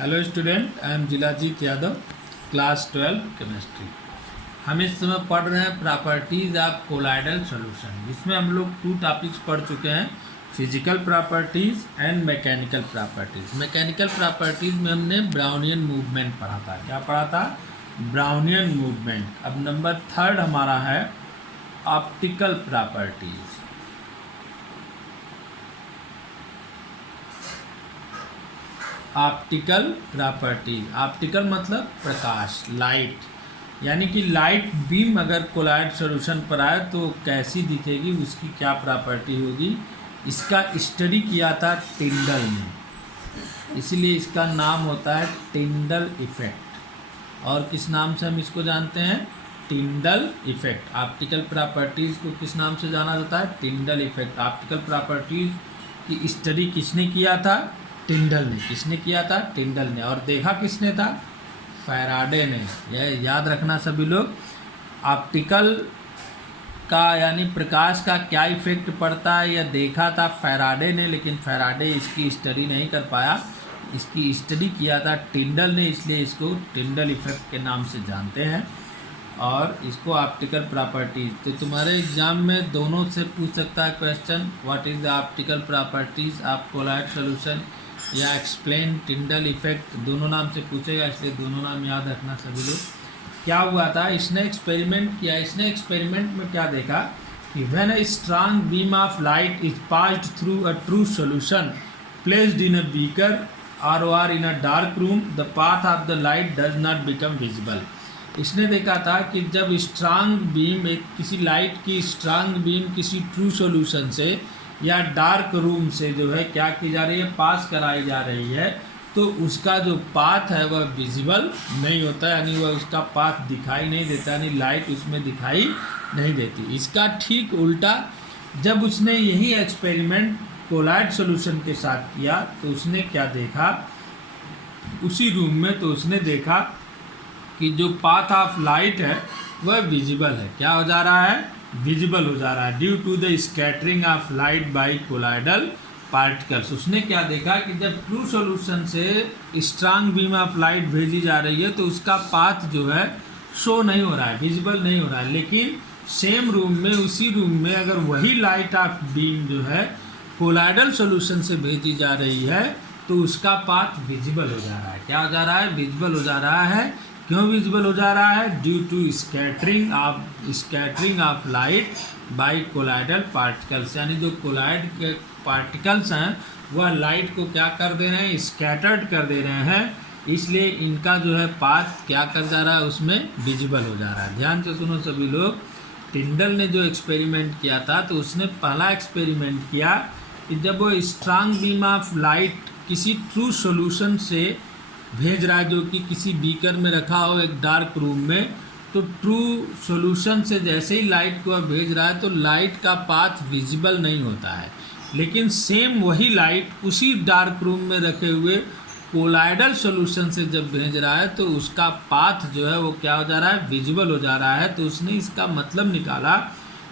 Hello student, I am Jilajeet Yadav, class 12 chemistry. हम इस समय पढ़ रहे हैं प्रॉपर्टीज़ ऑफ कोलाइडल सॉल्यूशन, जिसमें हम लोग 2 टॉपिक्स पढ़ चुके हैं, physical properties and mechanical properties. Mechanical properties में हमने ब्राउनियन मूवमेंट पढ़ा था। क्या पढ़ा था? Brownian movement. अब नंबर 3 हमारा है optical properties. Optical properties. Optical मतलब प्रकाश, लाइट, यानी कि लाइट बीम अगर कोलाइड सॉल्यूशन पर आए तो कैसी दिखेगी, उसकी क्या प्रॉपर्टी होगी। इसका स्टडी किया था टिंडल ने, इसीलिए इसका नाम होता है टिंडल इफेक्ट। और किस नाम से हम इसको जानते हैं? Tyndall effect. ऑप्टिकल प्रॉपर्टीज़ को किस नाम से जाना जाता है? Tyndall effect. ऑप्टिकल प्रॉपर्टीज़ की स्टडी किसने किया था? टिंडल ने। किसने किया था? टिंडल ने। और देखा किसने था? फैराडे ने। यह याद रखना सभी लोग। ऑप्टिकल का यानी प्रकाश का क्या इफेक्ट पड़ता है यह देखा था फैराडे ने, लेकिन फैराडे इसकी स्टडी नहीं कर पाया। इसकी स्टडी किया था टिंडल ने, इसलिए इसको टिंडल इफेक्ट के नाम से जानते हैं। और इसको ऑप्टिकल प्रॉपर्टीज, तो तुम्हारे एग्जाम में दोनों से पूछ सकता है question, what is the optical properties of colloid solution या एक्सप्लेन टिंडल इफेक्ट, दोनों नाम से पूछेगा, इसलिए दोनों नाम याद रखना सभी लोग। क्या हुआ था? इसने एक्सपेरिमेंट किया। इसने एक्सपेरिमेंट में क्या देखा कि when a strong beam of light is passed through a true solution placed in a beaker और in a dark room, the path of the light does not become visible. इसने देखा था कि जब स्ट्रांग बीम, एक किसी light की strong beam किसी ट्रू सॉल्यूशन से या डार्क रूम से जो है क्या की जा रही है, पास कराई जा रही है, तो उसका जो पाथ है वह विजिबल नहीं होता, यानी वह उसका पाथ दिखाई नहीं देता, यानी लाइट उसमें दिखाई नहीं देती। इसका ठीक उल्टा जब उसने यही एक्सपेरिमेंट कोलाइड सॉल्यूशन के साथ किया तो उसने क्या देखा उसी रूम में, तो उसने देखा कि जो पाथ ऑफ लाइट है वह विजिबल है। क्या हो जा रहा है? विजिबल हो जा रहा है, due to the scattering of light by colloidal particles. उसने क्या देखा कि जब ट्रू सॉल्यूशन से स्ट्रांग बीम ऑफ लाइट भेजी जा रही है तो उसका पाथ जो है शो नहीं हो रहा है, विजिबल नहीं हो रहा है, लेकिन सेम रूम में, उसी रूम में अगर वही लाइट ऑफ बीम जो है कोलाइडल सॉल्यूशन से भेजी जा रही है तो उसका पाथ विजिबल हो जा रहा है। क्या हो जा रहा है? विजिबल हो जा रहा है। क्यों विजिबल हो जा रहा है? Due to scattering of light by colloidal particles, यानी जो कोलाइड के पार्टिकल्स हैं वह लाइट को क्या कर दे रहे हैं? स्कैटर्ड कर दे रहे हैं, इसलिए इनका जो है पाथ क्या कर जा रहा है, उसमें विजिबल हो जा रहा है। ध्यान से सुनो सभी लोग। टिंडल ने जो एक्सपेरिमेंट किया था तो उसने पहला एक्सपेरिमेंट किया कि जब वो स्ट्रांग बीम ऑफ लाइट किसी ट्रू सॉल्यूशन से भेज रहा है, जो कि किसी बीकर में रखा हो एक डार्क रूम में, तो ट्रू सॉल्यूशन से जैसे ही लाइट को भेज रहा है तो लाइट का पाथ विजिबल नहीं होता है, लेकिन सेम वही लाइट उसी डार्क रूम में रखे हुए कोलाइडल सॉल्यूशन से जब भेज रहा है तो उसका पाथ जो है वो क्या हो जा रहा है? विजिबल हो जा रहा है। तो उसने इसका मतलब निकाला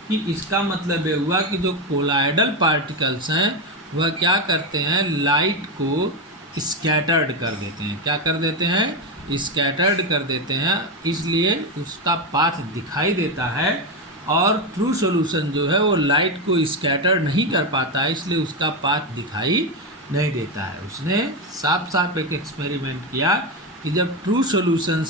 कि इसका मतलब ये हुआ कि जो कोलाइडल पार्टिकल्स हैं वह क्या करते हैं? लाइट को स्कैटर्ड कर देते हैं। क्या कर देते हैं? स्कैटर्ड कर देते हैं, इसलिए उसका पाथ दिखाई देता है। और ट्रू सॉल्यूशन जो है वो लाइट को स्कैटर नहीं कर पाता है, इसलिए उसका पाथ दिखाई नहीं देता है। उसने साफ साफ एक एक्सपेरिमेंट किया कि जब ट्रू सॉल्यूशन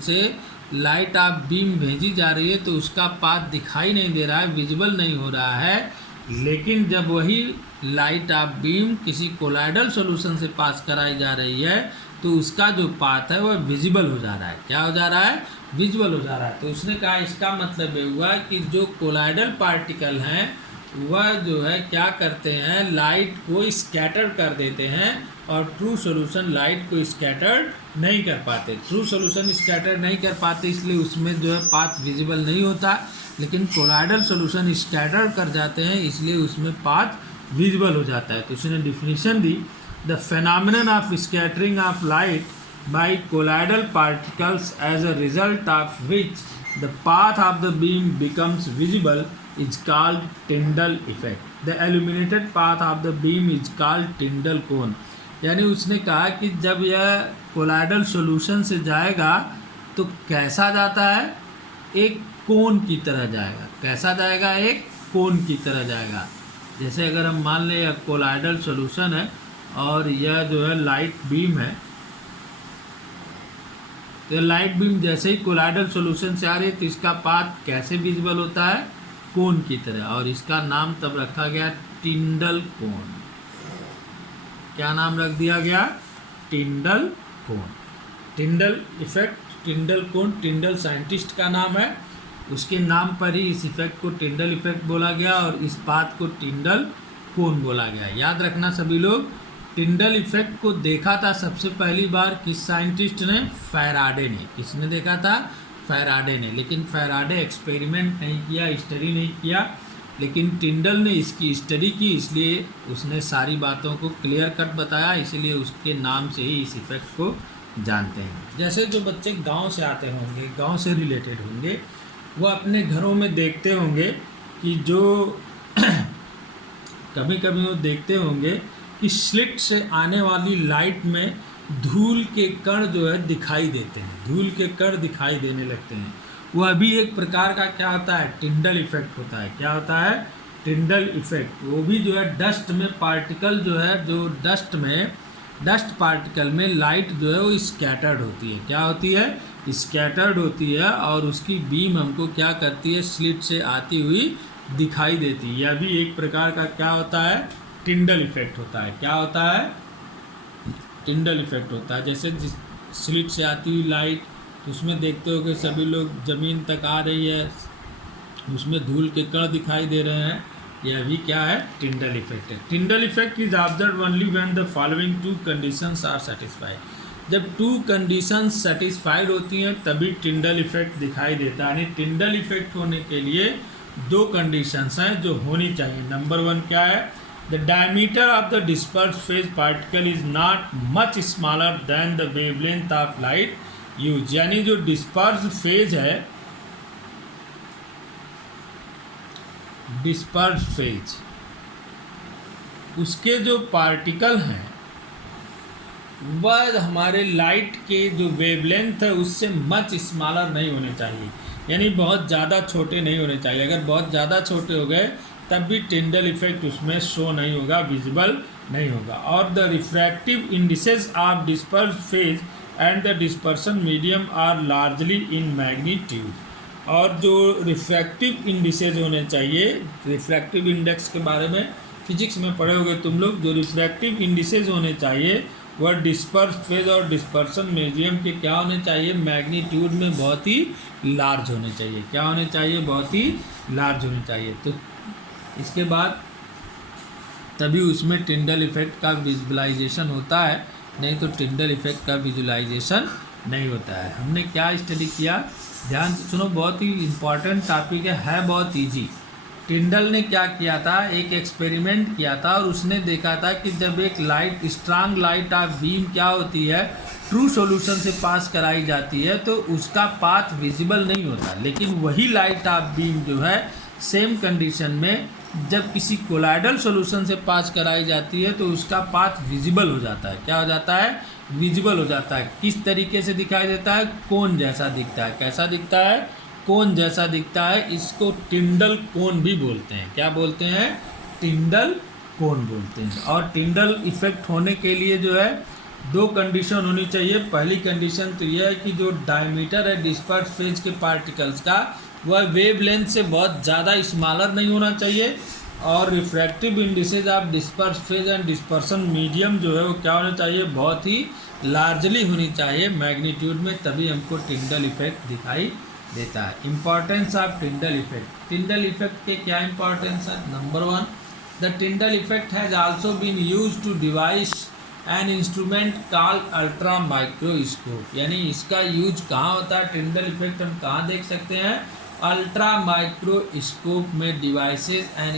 से लाइट ऑफ बीम भेजी जा रही है तो उसका पाथ दिखाई नहीं दे रहा है, विजिबल नहीं हो रहा है, लेकिन जब वही लाइट ऑफ बीम किसी कोलाइडल सॉल्यूशन से पास कराई जा रही है तो उसका जो पाथ है वह विजिबल हो जा रहा है। क्या हो जा रहा है? विजिबल हो जा रहा है। तो उसने कहा इसका मतलब ये हुआ कि जो कोलाइडल पार्टिकल हैं वह जो है क्या करते हैं? लाइट को स्कैटर कर देते हैं, और ट्रू सॉल्यूशन लाइट को स्कैटर नहीं कर पाते। ट्रू सॉल्यूशन स्कैटर नहीं कर पाते, इसलिए उसमें जो है पाथ विजिबल नहीं होता, लेकिन कोलाइडल सॉल्यूशन स्कैटर कर जाते हैं, इसलिए उसमें पाथ विजिबल हो जाता है। तो उसने डिफिनीशन दी, the phenomenon of scattering of light by colloidal particles as a result of which the path of the beam becomes visible is called Tyndall effect. The illuminated path of the beam is called Tyndall cone. यानी उसने कहा कि जब यह colloidal solution से जाएगा तो कैसा जाता है, एक कोन की तरह जाएगा। कैसा जाएगा, एक कोन की तरह जाएगा। जैसे अगर हम मान लें यह कोलाइडल सॉल्यूशन है और यह जो है लाइट बीम है, तो लाइट बीम जैसे ही कोलाइडल सॉल्यूशन से आ रही है तो इसका पाथ कैसे विजिबल होता है, कोन की तरह, और इसका नाम तब रखा गया टिंडल कोन। क्या नाम रख दिया गया, टिंडल कोन। टिंडल इफेक्ट, टिंडल कोन, टिंडल साइंटिस्ट का नाम है, उसके नाम पर ही इस इफेक्ट को टिंडल इफेक्ट बोला गया और इस पाथ को टिंडल कोन बोला गया। याद रखना सभी लोग, टिंडल इफेक्ट को देखा था सबसे पहली बार किस साइंटिस्ट ने, फैराडे ने। किसने देखा था, फैराडे ने। लेकिन फैराडे एक्सपेरिमेंट नहीं किया, स्टडी नहीं किया, लेकिन टिंडल ने इसकी स्टडी की, इसलिए उसने सारी बातों को क्लियर कट बताया, इसलिए उसके नाम से ही इस इफेक्ट को जानते हैं। जैसे जो बच्चे गांव से आते होंगे, गांव से रिलेटेड होंगे, वो अपने घरों में देखते होंगे कि जो कभी कभी वो देखते होंगे कि स्लिट से आने वाली लाइट में धूल के कण जो है दिखाई देते हैं, धूल के कण दिखाई देने लगते हैं। वह भी एक प्रकार का क्या होता है, टिंडल इफेक्ट होता है। क्या होता है, टिंडल इफेक्ट। वो भी जो है डस्ट में पार्टिकल जो है, जो डस्ट में, डस्ट पार्टिकल में लाइट जो है वो स्कैटर्ड होती है। क्या होती है, स्कैटर्ड होती है, और उसकी बीम हमको क्या करती है, स्लिट से आती हुई दिखाई देती है। यह भी एक प्रकार का क्या होता है, टिंडल इफेक्ट होता है। क्या होता है, टिंडल इफेक्ट होता है। जैसे जिस स्लिट से आती हुई लाइट, तो उसमें देखते हो कि सभी लोग ज़मीन तक आ रही है, उसमें धूल के कण दिखाई दे रहे हैं, यह भी क्या है, टिंडल इफेक्ट है। Tyndall effect is observe only when the following two conditions are satisfied. जब टू कंडीशंस सेटिस्फाइड होती हैं तभी टिंडल इफेक्ट दिखाई देता है। यानी टिंडल इफेक्ट होने के लिए दो कंडीशंस हैं जो होनी चाहिए। नंबर वन क्या है, the diameter of the disperse phase particle is not much smaller than the wavelength of light use. यानी जो डिस्पर्स फेज है, डिस्पर्स फेज, उसके जो पार्टिकल हैं वह हमारे लाइट के जो वेवलेंथ है उससे मच स्मॉलर नहीं होने चाहिए, यानी बहुत ज़्यादा छोटे नहीं होने चाहिए। अगर बहुत ज़्यादा छोटे हो गए तब भी टिंडल इफेक्ट उसमें शो नहीं होगा, विजिबल नहीं होगा। और the refractive indices of disperse phase and the dispersion medium are largely in magnitude. और जो रिफ्रैक्टिव इंडिसेज होने चाहिए, रिफ्रैक्टिव इंडेक्स के बारे में फिजिक्स में पढ़े होगे तुम लोग, जो रिफ्रैक्टिव इंडिसेज होने चाहिए वह डिस्पर्स फेज और डिस्पर्सन मीडियम के क्या होने चाहिए, मैग्नीट्यूड में बहुत ही लार्ज होने चाहिए। क्या होने चाहिए, बहुत ही लार्ज होने चाहिए। तो इसके बाद तभी उसमें टिंडल इफेक्ट का विजुअलाइजेशन होता है, नहीं तो टिंडल इफेक्ट का विजुअलाइजेशन नहीं होता है। हमने क्या स्टडी किया, ध्यान से सुनो, बहुत ही इम्पॉर्टेंट टॉपिक है बहुत इजी। टिंडल ने क्या किया था, एक एक्सपेरिमेंट किया था और उसने देखा था कि जब एक light, strong light of beam क्या होती है, ट्रू सॉल्यूशन से पास कराई जाती है तो उसका पाथ विजिबल नहीं होता। लेकिन वही लाइट ऑफ बीम जो है सेम कंडीशन में जब किसी कोलाइडल सॉल्यूशन से पास कराई जाती है तो उसका पाथ विजिबल हो जाता है। क्या हो जाता है, विजिबल हो जाता है। किस तरीके से दिखाई देता है, कोन जैसा दिखता है। कैसा दिखता है, कोन जैसा दिखता है। इसको टिंडल कोन भी बोलते हैं। क्या बोलते हैं, टिंडल कोन बोलते हैं। और टिंडल इफेक्ट होने के लिए जो है दो कंडीशन होनी चाहिए। पहली कंडीशन तो यह है कि जो डायमीटर है डिस्पर्स फेज के पार्टिकल्स का वह वेवलेंथ से बहुत ज़्यादा स्मॉलर नहीं होना चाहिए, और refractive indices of disperse phase and dispersion medium जो है वो क्या होना चाहिए, बहुत ही लार्जली होनी चाहिए मैग्नीट्यूड में, तभी हमको टिंडल इफेक्ट दिखाई देता है। Importance of Tyndall effect. Tyndall effect के क्या इंपॉर्टेंस है, number one, the Tyndall effect has also been use to devise an instrument called ultra microscope. यानी इसका यूज कहाँ होता है, टिंडल इफेक्ट हम कहाँ देख सकते हैं, अल्ट्रा माइक्रोस्कोप में, devices and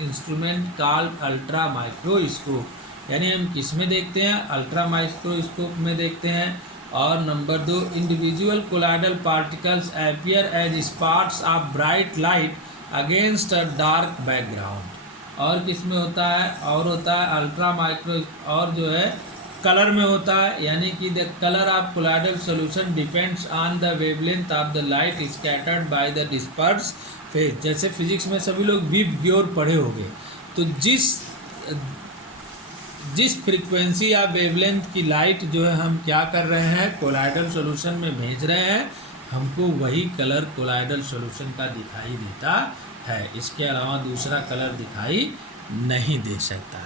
instrument called ultra microscope. यानी हम किस में देखते हैं, अल्ट्रा माइक्रोस्कोप में देखते हैं। और नंबर दो, individual colloidal particles appear as spots of bright light against a dark background. और किस में होता है, और होता है अल्ट्रा माइक्रो, और जो है कलर में होता है, यानी कि the colour of colloidal solution depends on the wavelength of the light scattered by the disperse phase. जैसे फिजिक्स में सभी लोग वीव ग्योर पढ़े होंगे, तो जिस फ्रीक्वेंसी या वेवलेंथ की लाइट जो है हम क्या कर रहे हैं, कोलाइडल सॉल्यूशन में भेज रहे हैं, हमको वही कलर कोलाइडल सॉल्यूशन का दिखाई देता है। इसके अलावा दूसरा कलर दिखाई नहीं दे सकता।